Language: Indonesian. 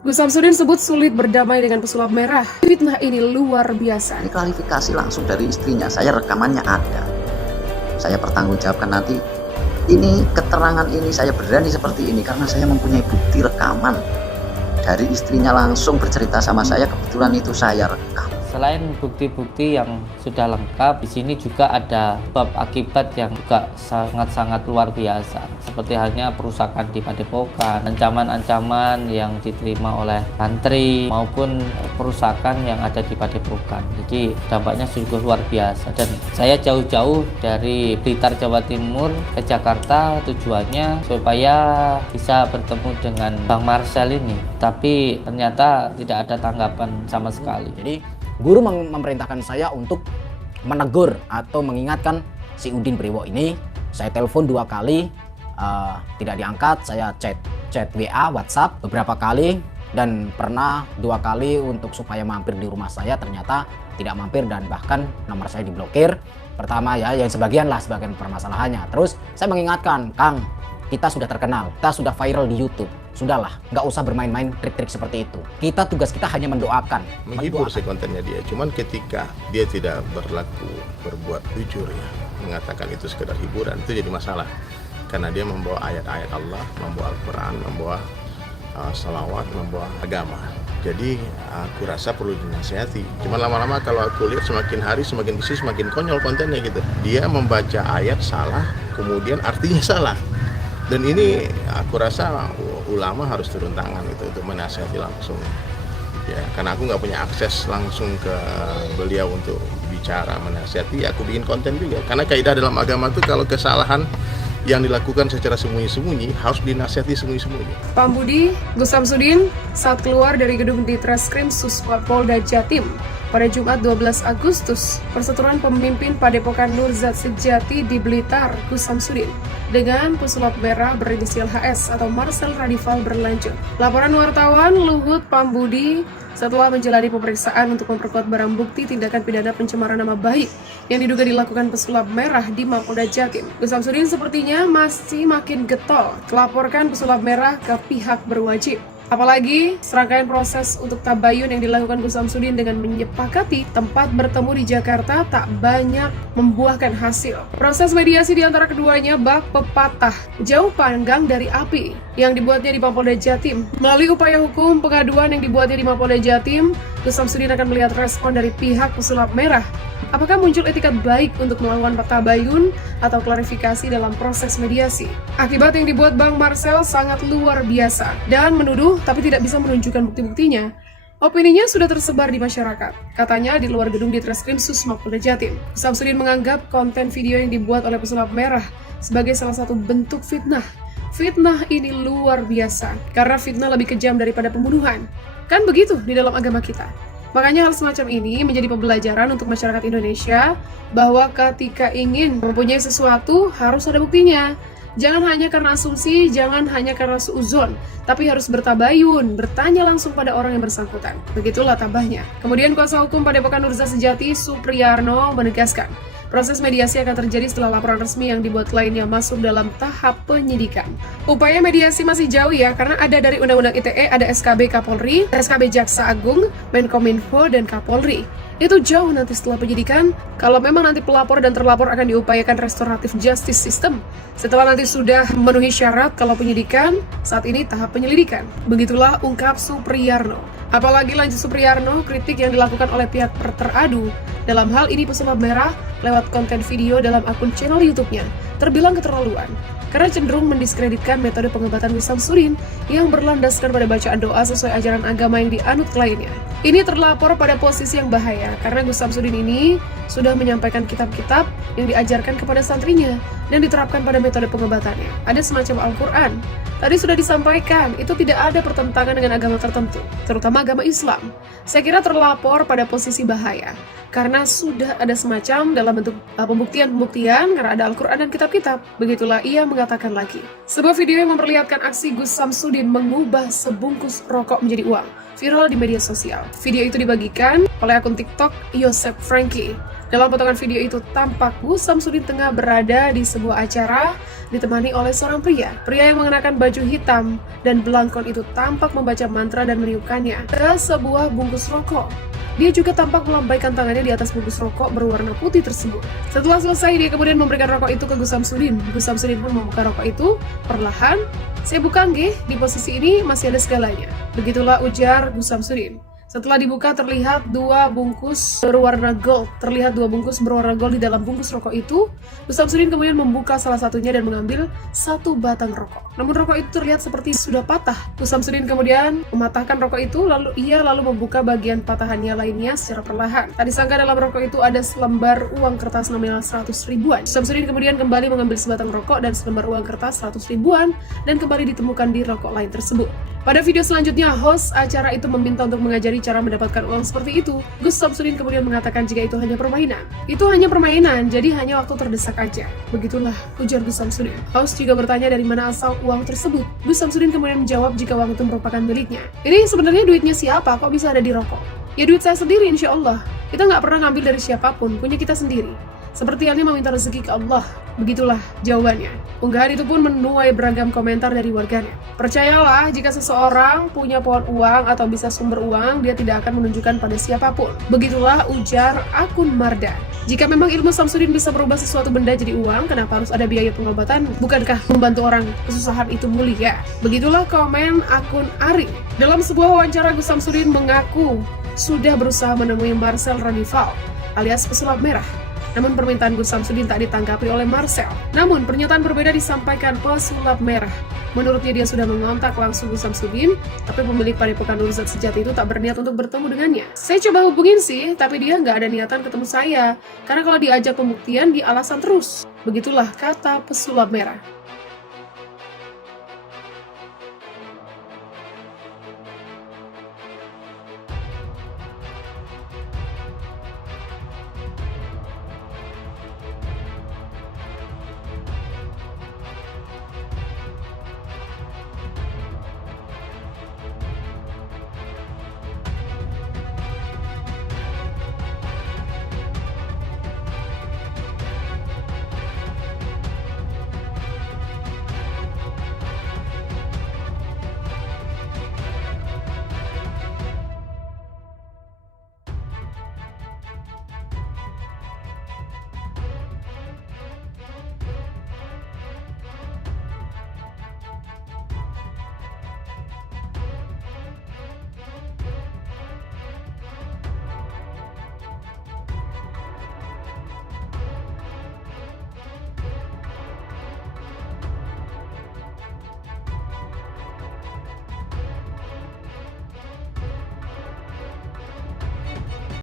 Gus Samsudin sebut sulit berdamai dengan pesulap merah. Fitnah ini luar biasa. Ini klarifikasi langsung dari istrinya. Saya rekamannya ada. Saya pertanggungjawabkan nanti. Ini keterangan ini saya berani seperti ini karena saya mempunyai bukti rekaman dari istrinya langsung bercerita sama saya. Kebetulan itu saya rekam. Selain bukti-bukti yang sudah lengkap, di sini juga ada sebab akibat yang juga sangat-sangat luar biasa. Seperti halnya perusakan di padepokan, ancaman-ancaman yang diterima oleh santri maupun perusakan yang ada di padepokan. Jadi dampaknya sungguh luar biasa. Dan saya jauh-jauh dari Blitar, Jawa Timur ke Jakarta tujuannya supaya bisa bertemu dengan Bang Marcel ini. Tapi ternyata tidak ada tanggapan sama sekali. Jadi guru memerintahkan saya untuk menegur atau mengingatkan si Udin Priwo ini. Saya telepon 2 kali, tidak diangkat. Saya chat WA, WhatsApp beberapa kali, dan pernah 2 kali untuk supaya mampir di rumah saya, ternyata tidak mampir dan bahkan nomor saya diblokir. Pertama ya, yang sebagian permasalahannya. Terus saya mengingatkan, Kang, kita sudah terkenal, kita sudah viral di YouTube. Sudahlah, nggak usah bermain-main trik-trik seperti itu. Tugas kita hanya mendoakan. Menghibur sih kontennya dia. Cuman ketika dia tidak berbuat jujur ya, mengatakan itu sekedar hiburan, itu jadi masalah. Karena dia membawa ayat-ayat Allah, membawa Al-Quran, membawa salawat, membawa agama. Jadi aku rasa perlu dinasihati. Cuma lama-lama kalau aku lihat semakin hari semakin bisnis, semakin konyol kontennya gitu. Dia membaca ayat salah, kemudian artinya salah. Dan ini aku rasa ulama harus turun tangan itu untuk menasihati langsung. Ya, karena aku nggak punya akses langsung ke beliau untuk bicara menasihati, aku bikin konten juga. Karena kaidah dalam agama itu kalau kesalahan yang dilakukan secara sembunyi-sembunyi harus dinasihati sembunyi-sembunyi. Pak Budi, Gus Samsudin saat keluar dari gedung Ditreskrim Polda Jatim pada Jumat 12 Agustus, perseteruan pemimpin Padepokan Nurzat Sejati di Blitar, Gus Samsudin, dengan pesulap merah berinisial HS atau Marcel Radival berlanjut. Laporan wartawan Luhut Pambudi setelah menjalani pemeriksaan untuk memperkuat barang bukti tindakan pidana pencemaran nama baik yang diduga dilakukan pesulap merah di Mapolda Jatim. Gus Samsudin sepertinya masih makin getol melaporkan pesulap merah ke pihak berwajib. Apalagi serangkaian proses untuk tabayun yang dilakukan Gus Samsudin dengan menyepakati tempat bertemu di Jakarta tak banyak membuahkan hasil. Proses mediasi di antara keduanya bak pepatah, jauh panggang dari api yang dibuatnya di Mapolda Jatim. Melalui upaya hukum pengaduan yang dibuatnya di Mapolda Jatim, Gus Samsudin akan melihat respon dari pihak pesulap merah. Apakah muncul etikat baik untuk melakukan tabayun atau klarifikasi dalam proses mediasi? Akibat yang dibuat Bang Marcel sangat luar biasa dan menuduh tapi tidak bisa menunjukkan bukti-buktinya. Opininya sudah tersebar di masyarakat. Katanya di luar gedung Ditreskrim Mapolda Jatim. Samsudin menganggap konten video yang dibuat oleh pesulap merah sebagai salah satu bentuk fitnah. Fitnah ini luar biasa karena fitnah lebih kejam daripada pembunuhan. Kan begitu di dalam agama kita. Makanya hal semacam ini menjadi pembelajaran untuk masyarakat Indonesia bahwa ketika ingin mempunyai sesuatu harus ada buktinya. Jangan hanya karena asumsi, jangan hanya karena suuzon, tapi harus bertabayun, bertanya langsung pada orang yang bersangkutan. Begitulah tabahnya. Kemudian kuasa hukum Padepokan Nurzat Sejati Supriyarno menegaskan, proses mediasi akan terjadi setelah laporan resmi yang dibuat lainnya masuk dalam tahap penyidikan. Upaya mediasi masih jauh ya, karena ada dari Undang-Undang ITE, ada SKB Kapolri, SKB Jaksa Agung, Menkominfo, dan Kapolri. Itu jauh nanti setelah penyidikan, kalau memang nanti pelapor dan terlapor akan diupayakan restoratif justice system. Setelah nanti sudah memenuhi syarat kalau penyidikan, saat ini tahap penyelidikan. Begitulah ungkap Supriyarno. Apalagi lanjut Supriyarno, kritik yang dilakukan oleh pihak teradu, dalam hal ini pesulap merah, lewat konten video dalam akun channel YouTube-nya, terbilang keterlaluan. Karena cenderung mendiskreditkan metode pengobatan Gus Samsudin yang berlandaskan pada bacaan doa sesuai ajaran agama yang dianut kliennya. Ini terlapor pada posisi yang bahaya karena Gus Samsudin ini sudah menyampaikan kitab-kitab yang diajarkan kepada santrinya dan diterapkan pada metode pengobatannya. Ada semacam Al-Quran. Tadi sudah disampaikan, itu tidak ada pertentangan dengan agama tertentu, terutama agama Islam. Saya kira terlapor pada posisi bahaya, karena sudah ada semacam dalam bentuk pembuktian-pembuktian, karena ada Al-Quran dan kitab-kitab. Begitulah ia mengatakan lagi. Sebuah video yang memperlihatkan aksi Gus Samsudin mengubah sebungkus rokok menjadi uang, viral di media sosial. Video itu dibagikan oleh akun TikTok Yosep Franky. Dalam potongan video itu tampak Gus Samsudin tengah berada di sebuah acara ditemani oleh seorang pria. Pria yang mengenakan baju hitam dan belangkon itu tampak membaca mantra dan meniupkannya ke sebuah bungkus rokok. Dia juga tampak melambaikan tangannya di atas bungkus rokok berwarna putih tersebut. Setelah selesai, dia kemudian memberikan rokok itu ke Gus Samsudin. Gus Samsudin pun membuka rokok itu perlahan. "Saya buka nggih, di posisi ini masih ada segalanya." Begitulah ujar Gus Samsudin. Setelah dibuka terlihat dua bungkus berwarna gold di dalam bungkus rokok itu. Gus Samsudin kemudian membuka salah satunya dan mengambil satu batang rokok. Namun rokok itu terlihat seperti sudah patah. Gus Samsudin kemudian mematahkan rokok itu, lalu membuka bagian patahannya lainnya secara perlahan. Tak disangka dalam rokok itu ada selembar uang kertas nominal 100 ribuan. Gus Samsudin kemudian kembali mengambil sebatang rokok dan selembar uang kertas 100 ribuan dan kembali ditemukan di rokok lain tersebut. Pada video selanjutnya, host acara itu meminta untuk mengajari cara mendapatkan uang seperti itu. Gus Samsudin kemudian mengatakan jika itu hanya permainan. Itu hanya permainan, jadi hanya waktu terdesak aja. Begitulah ujar Gus Samsudin. Host juga bertanya dari mana asal uang tersebut. Gus Samsudin kemudian menjawab jika uang itu merupakan miliknya. Ini sebenarnya duitnya siapa? Kok bisa ada di rokok? Ya duit saya sendiri, insya Allah. Kita nggak pernah ngambil dari siapapun, punya kita sendiri. Seperti halnya meminta rezeki ke Allah. Begitulah jawabannya. Unggahan itu pun menuai beragam komentar dari warganet. Percayalah, jika seseorang punya pohon uang atau bisa sumber uang, dia tidak akan menunjukkan pada siapapun. Begitulah ujar akun Marda. Jika memang ilmu Samsudin bisa merubah sesuatu benda jadi uang, kenapa harus ada biaya pengobatan? Bukankah membantu orang kesusahan itu mulia? Begitulah komen akun Ari. Dalam sebuah wawancara, Gus Samsudin mengaku sudah berusaha menemui Marcel Ranival alias pesulap merah. Namun permintaan Gus Samsudin tak ditanggapi oleh Marcel. Namun pernyataan berbeda disampaikan pesulap merah. Menurutnya dia sudah mengontak langsung Gus Samsudin, tapi pemilik Padepokan Nur Zat Sejati itu tak berniat untuk bertemu dengannya. "Saya coba hubungin sih, tapi dia nggak ada niatan ketemu saya. Karena kalau diajak pembuktian, dia alasan terus." Begitulah kata pesulap merah.